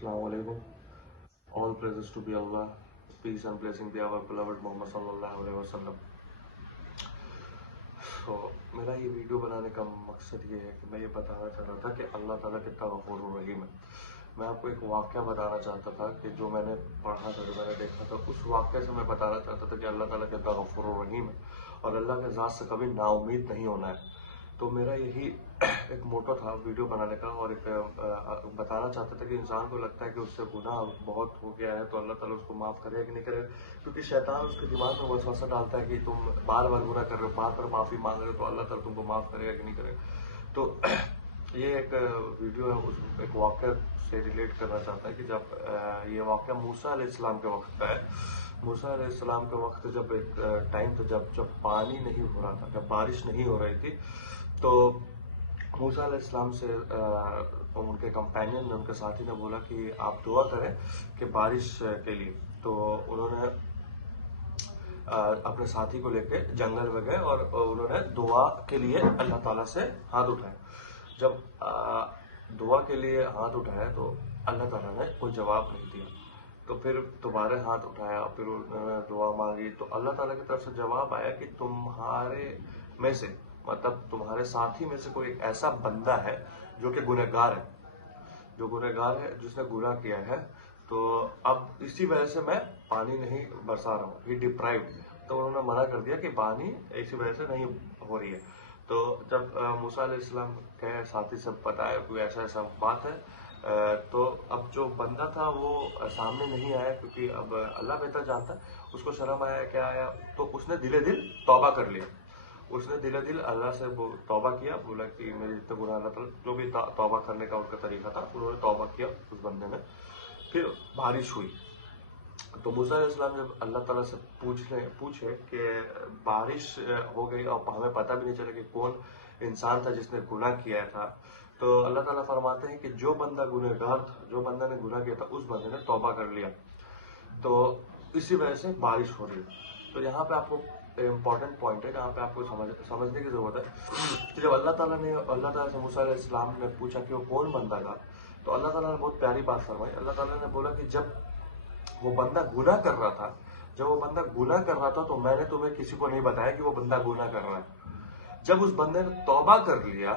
Assalamu alaikum. All praises to be Allah. Peace and blessing be our beloved Muhammad sallallahu alaihi wasallam. तो मेरा ये video बनाने का मकसद ये है कि मैं ये बताना चाह रहा था कि अल्लाह ताला कितना गफूर और रहीम है। मैं आपको एक वाक़या बताना चाहता था कि जो मैंने पढ़ा था, जो मैंने देखा था, उस वाक़ये से मैं बताना चाहता था कि अल्लाह ताला कितना गफूर और रहीम है और अल्लाह के ज़ात से कभी नाउमीद नहीं होना है। तो मेरा यही एक मोटो था वीडियो बनाने का, और एक बताना चाहता था कि इंसान को लगता है कि उससे गुनाह बहुत हो गया है तो अल्लाह ताला उसको माफ़ करेगा कि नहीं करेगा, क्योंकि शैतान उसके दिमाग में वसवसा डालता है कि तुम बार बार गुनाह कर रहे हो, बार बार माफ़ी मांग रहे हो, तो अल्लाह ताला तुमको माफ़ करेगा कि नहीं करेगा। तो ये एक वीडियो है, उस एक वाक़या से रिलेट करना चाहता है कि जब ये वाक़या मूसा अलैहिस्सलाम के वक्त का है। मूसा अलैहिस्सलाम के वक्त जब एक टाइम था जब पानी नहीं हो रहा था, जब बारिश नहीं हो रही थी, तो मूसा अलैहिस्सलाम से उनके कंपेनियन ने, उनके साथी ने बोला कि आप दुआ करें कि बारिश के लिए। तो उन्होंने अपने साथी को लेके जंगल में गए और उन्होंने दुआ के लिए अल्लाह ताला से हाथ उठाए। जब दुआ के लिए हाथ उठाया तो अल्लाह ताला ने कोई जवाब नहीं दिया। तो फिर दोबारा हाथ उठाया, फिर उन्होंने दुआ मांगी, तो अल्लाह ताला की तरफ से जवाब आया कि तुम्हारे में से, मतलब तुम्हारे साथी में से कोई एक ऐसा बंदा है जो कि गुनहगार है, जो गुनहगार है, जिसने गुनाह किया है, तो अब इसी वजह से मैं पानी नहीं बरसा रहा हूँ, ही डिप्राइव्ड। तो उन्होंने मना कर दिया कि पानी इसी वजह से नहीं हो रही है। तो जब मूसा अलैहिस्सलाम के साथी से बताया कोई ऐसा ऐसा बात है, तो अब जो बंदा था वो सामने नहीं आया, क्योंकि अब अल्लाह बेहतर जानता है। उसको शर्म आया, क्या आया, तो उसने दिले दिल तौबा कर लिया। उसने दिले दिल अल्लाह से तौबा किया, बोला कि मेरे जितने गुनाह, अल्लाह ताला जो भी तौबा करने का उनका तरीका था, उन्होंने तौबा किया उस बंदे ने। फिर बारिश हुई। तो मूसा अलैहिस्सलाम जब अल्लाह ताला से पूछे कि बारिश हो गई और हमें पता भी नहीं चला कि कौन इंसान था जिसने गुनाह किया था, तो अल्लाह ताला फरमाते हैं कि जो बंदा गुनहगार था, जो बंदा ने गुनाह किया था, उस बंदे ने तौबा कर लिया, तो इसी वजह से बारिश हो रही है। तो यहाँ पे आपको इम्पोर्टेंट पॉइंट है, जहाँ पे आपको समझने की जरूरत है कि जब अल्लाह ताला से मूसा अलैहिस्सलाम ने पूछा कि वो कौन बंदा था, तो अल्लाह ताला ने बहुत प्यारी बात फरमाई। अल्लाह ताला ने बोला कि जब वो बंदा गुनाह कर रहा था, तो मैंने तुम्हें किसी को नहीं बताया कि वो बंदा गुनाह कर रहा है। जब उस बंदे ने तौबा कर लिया,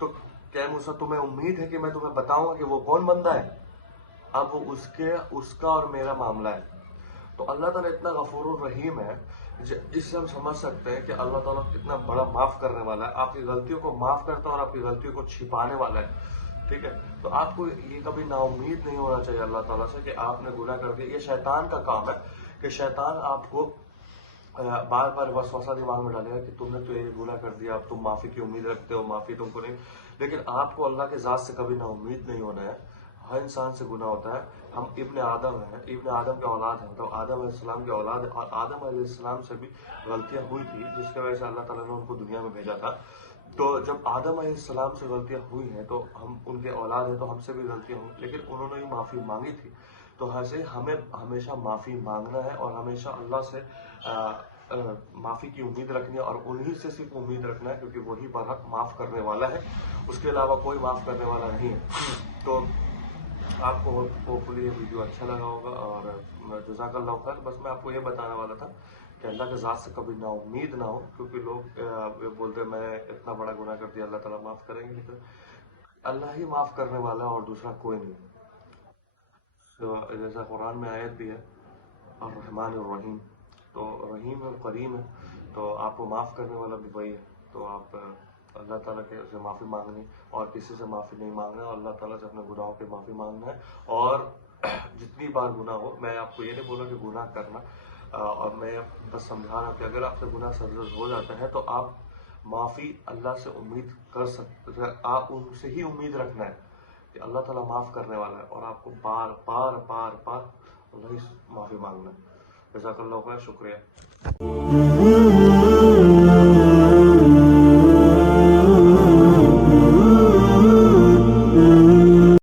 तो क्या मूसा तुम्हें उम्मीद है कि मैं तुम्हें बताऊंगा कि वो कौन बंदा है? अब वो उसका और मेरा मामला है। तो अल्लाह ताला इतना गफूर रहीम है, इससे हम समझ सकते हैं कि अल्लाह ताला कितना बड़ा माफ करने वाला है। आपकी गलतियों को माफ करता है और आपकी गलतियों को छिपाने वाला है, ठीक है। तो आपको ये कभी नाउमीद नहीं होना चाहिए अल्लाह ताला से कि आपने गुनाह कर दिया। ये शैतान का काम है कि शैतान आपको बार बार वसवसा दिमाग में डालेगा कि तुमने तो ये गुनाह कर दिया, अब तुम माफी की उम्मीद रखते हो, माफी तुमको नहीं। लेकिन आपको अल्लाह के ज़ात से कभी नाउमीद नहीं होना है। हर इंसान से गुनाह होता है। हम इब्न आदम हैं, इब्न आदम के औलाद हैं, तो आदम अलैहिस्सलाम के औलाद है, और आदम अलैहिस्सलाम से भी गलतियां हुई थी, जिसकी वजह से अल्लाह ताला ने उनको दुनिया में भेजा था। तो जब आदम अलैहिस्सलाम से गलतियां हुई हैं, तो हम उनके औलाद हैं, तो हमसे भी गलतियां हुई, लेकिन उन्होंने ही माफ़ी मांगी थी। तो ऐसे हमें हमेशा माफ़ी मांगना है और हमेशा अल्लाह से माफ़ी की उम्मीद रखनी है, और उन्हीं से सिर्फ उम्मीद रखना है, क्योंकि वही बरहक माफ़ करने वाला है, उसके अलावा कोई माफ़ करने वाला नहीं है। तो आपको होपफुली ये वीडियो अच्छा लगा होगा, और जज़ाकल्लाह खैर। बस मैं आपको ये बताने वाला था कि अल्लाह के ज़ात से कभी नाउमीद ना हो, क्योंकि लोग बोलते हैं मैं इतना बड़ा गुनाह कर दिया, अल्लाह ताला माफ़ करेंगे, लेकिन अल्लाह ही माफ़ करने वाला है और दूसरा कोई नहीं। तो जैसा कुरान में आयत भी है, और रहमान और रहीम, तो रहीम और करीम है, तो आपको माफ़ करने वाला भी वही है। तो आप अल्लाह ताला के से माफ़ी मांगनी, और किसी से माफ़ी नहीं मांगना, और अल्लाह ताला से अपने गुनाहों की माफ़ी मांगना है। और जितनी बार गुनाह हो, मैं आपको ये नहीं बोला कि गुनाह करना, और मैं बस समझा रहा हूँ कि अगर आपसे गुनाह सरजद हो जाता है, तो आप माफ़ी अल्लाह से उम्मीद कर सकते, आप उनसे ही उम्मीद रखना है कि अल्लाह ताला माफ़ करने वाला है, और आपको बार बार बार बार अल्लाह ही माफ़ी मांगना है। जज़ाकल्लाह खैर, शुक्रिया।